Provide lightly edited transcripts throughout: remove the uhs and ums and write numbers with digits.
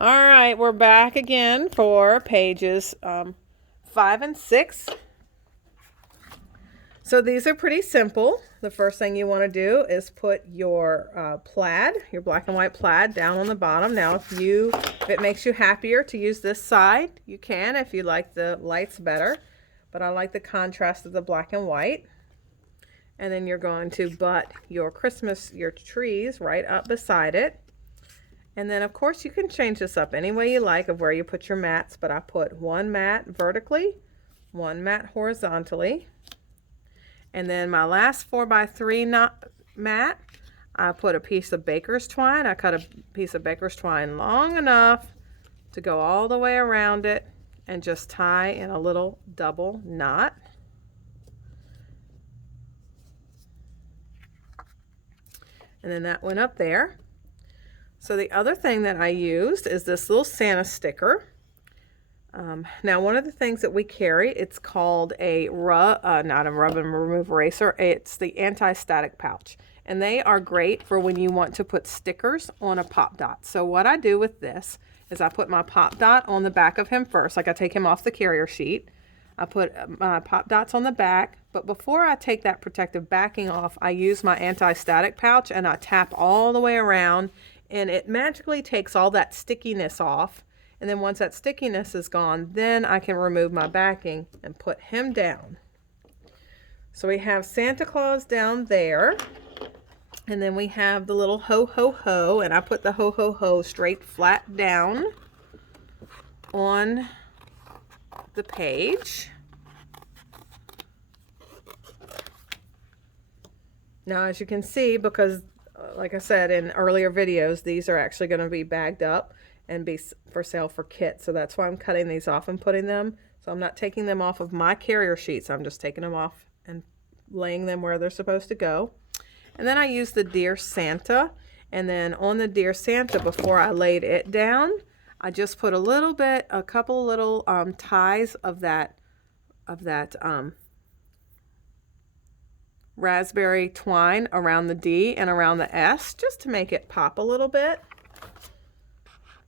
All right, we're back again for pages 5 and 6. So these are pretty simple. The first thing you want to do is put your plaid, your black and white plaid, down on the bottom. Now, if it makes you happier to use this side, you can if you like the lights better. But I like the contrast of the black and white. And then you're going to butt your trees right up beside it. And then, of course, you can change this up any way you like of where you put your mats, but I put one mat vertically, one mat horizontally. And then my last 4x3 mat, I put a piece of baker's twine. I cut a piece of baker's twine long enough to go all the way around it and just tie in a little double knot. And then that went up there. So the other thing that I used is this little Santa sticker. Now, one of the things that we carry, it's called not a rub and remove eraser. It's the anti-static pouch. And they are great for when you want to put stickers on a pop dot. So what I do with this is I put my pop dot on the back of him first. Like I take him off the carrier sheet. I put my pop dots on the back. But before I take that protective backing off, I use my anti-static pouch and I tap all the way around. And it magically takes all that stickiness off. And then once that stickiness is gone, then I can remove my backing and put him down. So we have Santa Claus down there. And then we have the little ho ho ho. And I put the ho ho ho straight flat down on the page. Now, as you can see, because like I said in earlier videos, these are actually going to be bagged up and be for sale for kits. So that's why I'm cutting these off and putting them. So I'm not taking them off of my carrier sheets. I'm just taking them off and laying them where they're supposed to go. And then I use the Dear Santa. And then on the Dear Santa, before I laid it down, I just put a couple little ties of that raspberry twine around the D and around the S, just to make it pop a little bit.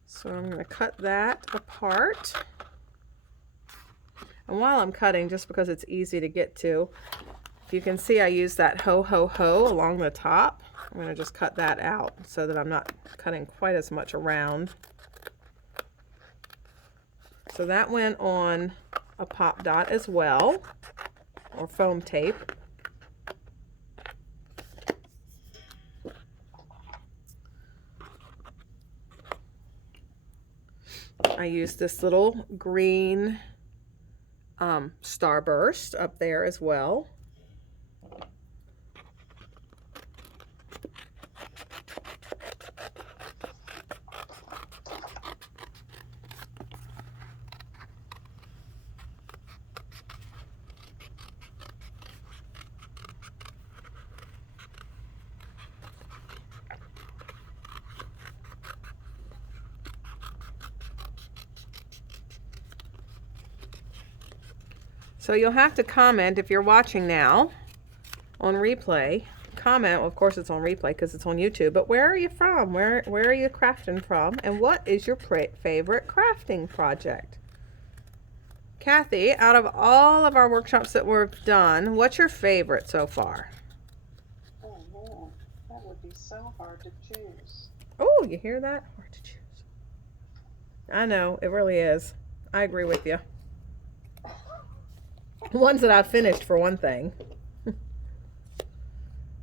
So I'm going to cut that apart. And while I'm cutting, just because it's easy to get to, if you can see I use that ho ho ho along the top. I'm going to just cut that out so that I'm not cutting quite as much around. So that went on a pop dot as well, or foam tape. I used this little green starburst up there as well. So you'll have to comment if you're watching now on replay. Comment, well, of course it's on replay because it's on YouTube, but where are you from? Where are you crafting from? And what is your favorite crafting project? Kathy, out of all of our workshops that we've done, what's your favorite so far? Oh man, that would be so hard to choose. Oh, you hear that? Hard to choose. I know, it really is. I agree with you. Ones that I've finished, for one thing.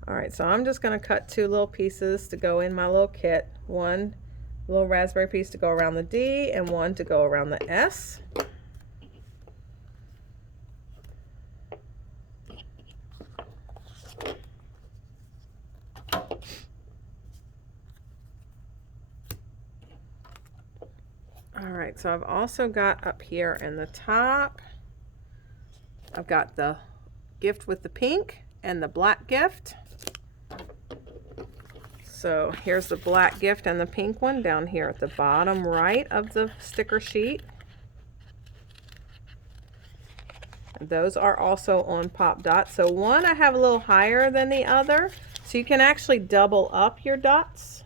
All right, so I'm just going to cut two little pieces to go in my little kit. One little raspberry piece to go around the D and one to go around the S. All right, so I've also got up here in the top, I've got the gift with the pink and the black gift. So here's the black gift and the pink one down here at the bottom right of the sticker sheet. And those are also on pop dots. So one I have a little higher than the other. So you can actually double up your dots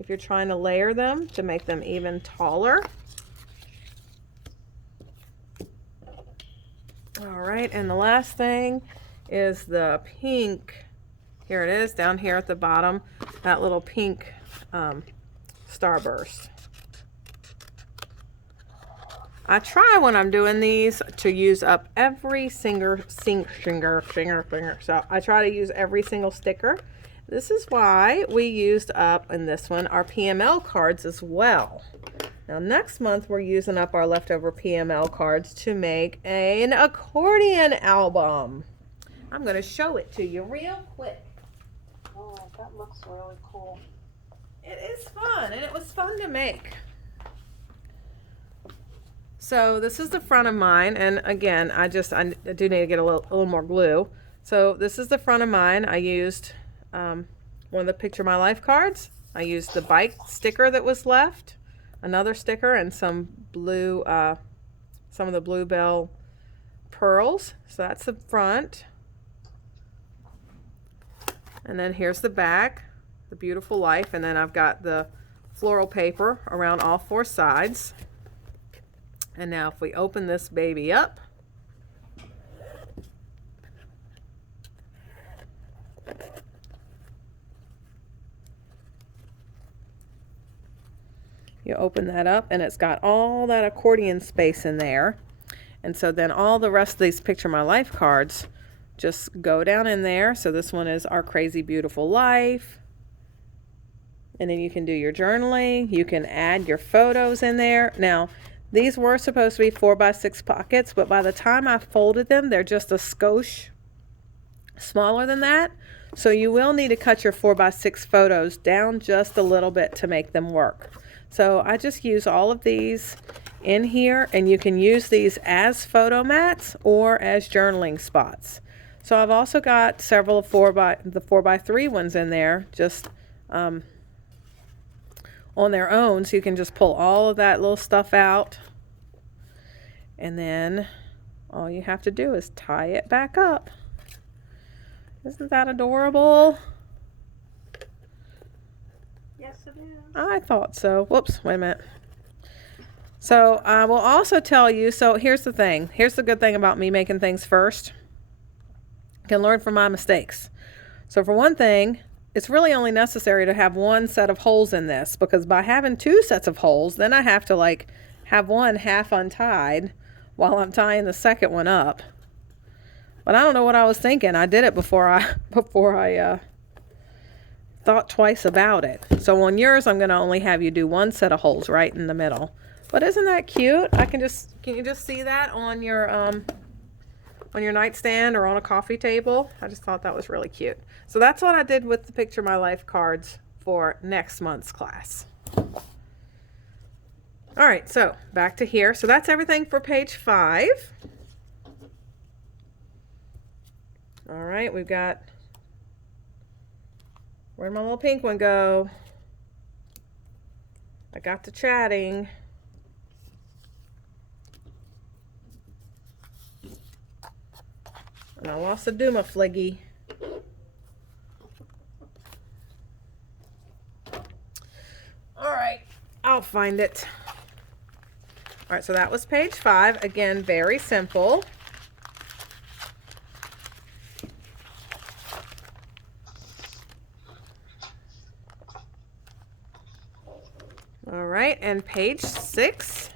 if you're trying to layer them to make them even taller. All right, and the last thing is the pink. Here it is down here at the bottom, that little pink starburst. I try when I'm doing these to use up every single finger. So I try to use every single sticker. This is why we used up in this one our PML cards as well. Now next month we're using up our leftover PML cards to make an accordion album. I'm going to show it to you real quick. Oh, that looks really cool. It is fun, and it was fun to make. So this is the front of mine, and again, I do need to get a little more glue. So this is the front of mine. I used one of the Picture My Life cards. I used the bike sticker that was left, another sticker, and some blue, some of the Bluebell pearls. So that's the front. And then here's the back, the beautiful life, and then I've got the floral paper around all four sides. And now if we open this baby up, you open that up and it's got all that accordion space in there. And so then all the rest of these Picture My Life cards just go down in there. So this one is Our Crazy Beautiful Life. And then you can do your journaling. You can add your photos in there. Now, these were supposed to be 4x6 pockets, but by the time I folded them, they're just a skosh smaller than that. So you will need to cut your 4x6 photos down just a little bit to make them work. So I just use all of these in here, and you can use these as photo mats or as journaling spots. So I've also got several of the 4x3 ones in there, just on their own, so you can just pull all of that little stuff out, and then all you have to do is tie it back up. Isn't that adorable? Yes, it is. I thought so. Whoops, wait a minute. So I will also tell you, so here's the thing. Here's the good thing about me making things first. I can learn from my mistakes. So for one thing, it's really only necessary to have one set of holes in this, because by having two sets of holes, then I have to like have one half untied while I'm tying the second one up. But I don't know what I was thinking. I did it before I thought twice about it. So on yours, I'm going to only have you do one set of holes right in the middle. But isn't that cute? Can you just see that on your nightstand or on a coffee table? I just thought that was really cute. So that's what I did with the Picture My Life cards for next month's class. All right, so back to here. So that's everything for page 5. All right, we've got, where'd my little pink one go? I got to chatting. And I lost the Duma Fliggy. All right, I'll find it. All right, so that was page 5. Again, very simple. All right, and page 6.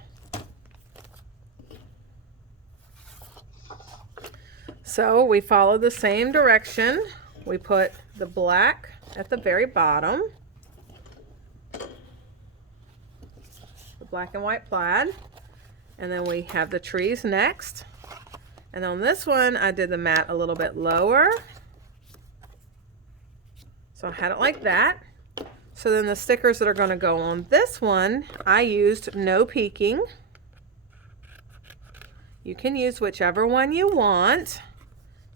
So we follow the same direction. We put the black at the very bottom, the black and white plaid, and then we have the trees next. And on this one, I did the mat a little bit lower. So I had it like that. So then the stickers that are going to go on this one, I used No Peeking. You can use whichever one you want.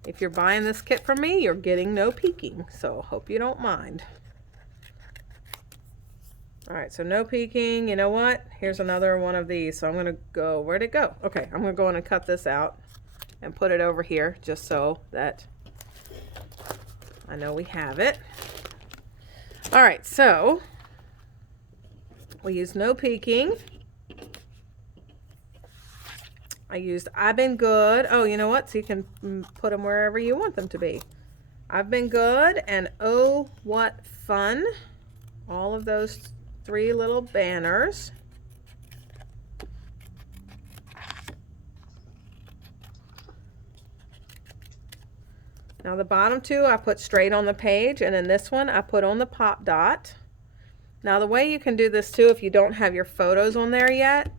If you're buying this kit from me, you're getting No Peeking, so hope you don't mind. All right, so No Peeking. You know what? Here's another one of these. So I'm going to go, where'd it go? Okay, I'm going to go in and cut this out and put it over here just so that I know we have it. All right, so We used No Peeking. I used I've Been Good. Oh, you know what? So you can put them wherever you want them to be. I've Been Good and Oh, What Fun. All of those 3 little banners. Now the bottom 2 I put straight on the page, and then this one I put on the pop dot. Now the way you can do this too, if you don't have your photos on there yet,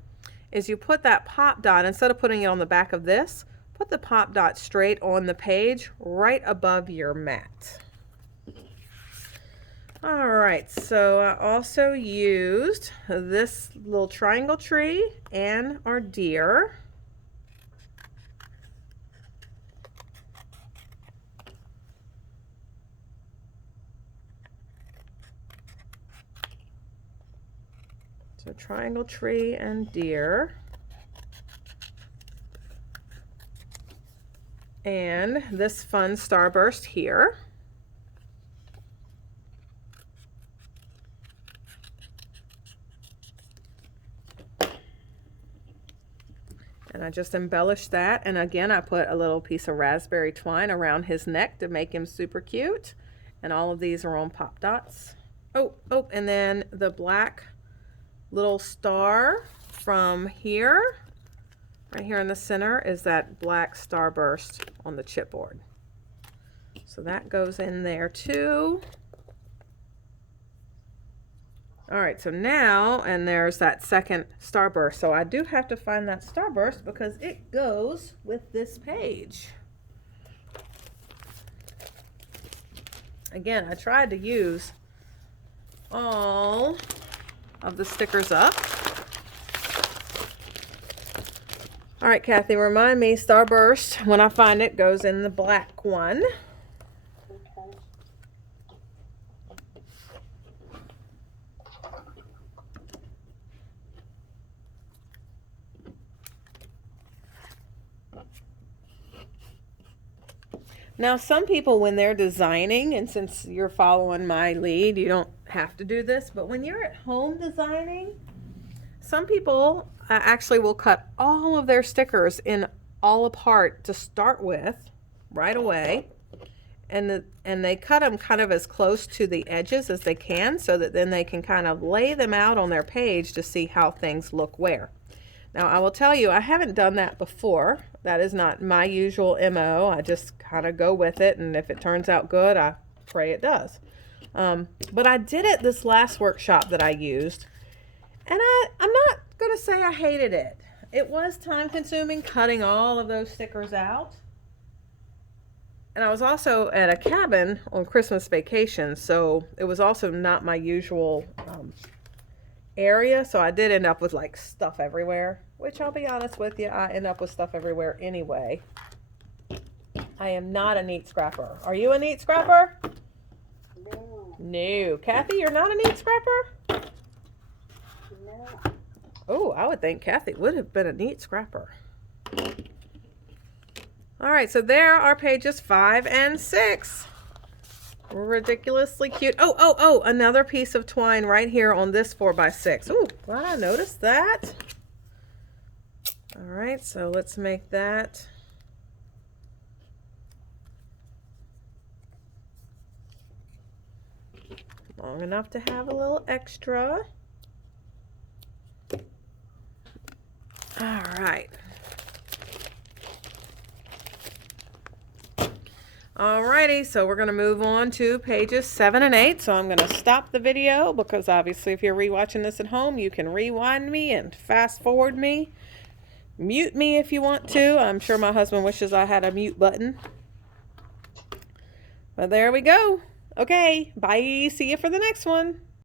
is you put that pop dot, instead of putting it on the back of this, put the pop dot straight on the page right above your mat. All right, so I also used this little triangle tree and our deer. So triangle tree and deer. And this fun starburst here. And I just embellished that. And again, I put a little piece of raspberry twine around his neck to make him super cute. And all of these are on pop dots. Oh, and then the black little star from here, right here in the center, is that black starburst on the chipboard. So that goes in there too. All right, so now, and there's that second starburst. So I do have to find that starburst because it goes with this page. Again, I tried to use all of the stickers up. All right, Kathy, remind me, starburst, when I find it, goes in the black one. Okay. Now, some people, when they're designing, and since you're following my lead, you don't have to do this, but when you're at home designing, some people actually will cut all of their stickers in all apart to start with right away. And they cut them kind of as close to the edges as they can, so that then they can kind of lay them out on their page to see how things look where. Now, I will tell you, I haven't done that before. That is not my usual MO. I just kind of go with it, and if it turns out good, I pray it does. But I did it this last workshop that I used, and I'm not going to say I hated it. It was time-consuming cutting all of those stickers out. And I was also at a cabin on Christmas vacation, so it was also not my usual area, so I did end up with like stuff everywhere, which I'll be honest with you, I end up with stuff everywhere anyway. I am not a neat scrapper. Are you a neat scrapper? No. No. Kathy, you're not a neat scrapper? No. Oh, I would think Kathy would have been a neat scrapper. All right, so there are pages 5 and 6. Ridiculously cute. Oh, another piece of twine right here on this 4x6. Oh, glad I noticed that. All right, so let's make that. Long enough to have a little extra. All right. Alrighty, so we're going to move on to pages 7 and 8. So I'm going to stop the video because obviously if you're rewatching this at home, you can rewind me and fast forward me. Mute me if you want to. I'm sure my husband wishes I had a mute button. But there we go. Okay, bye. See you for the next one.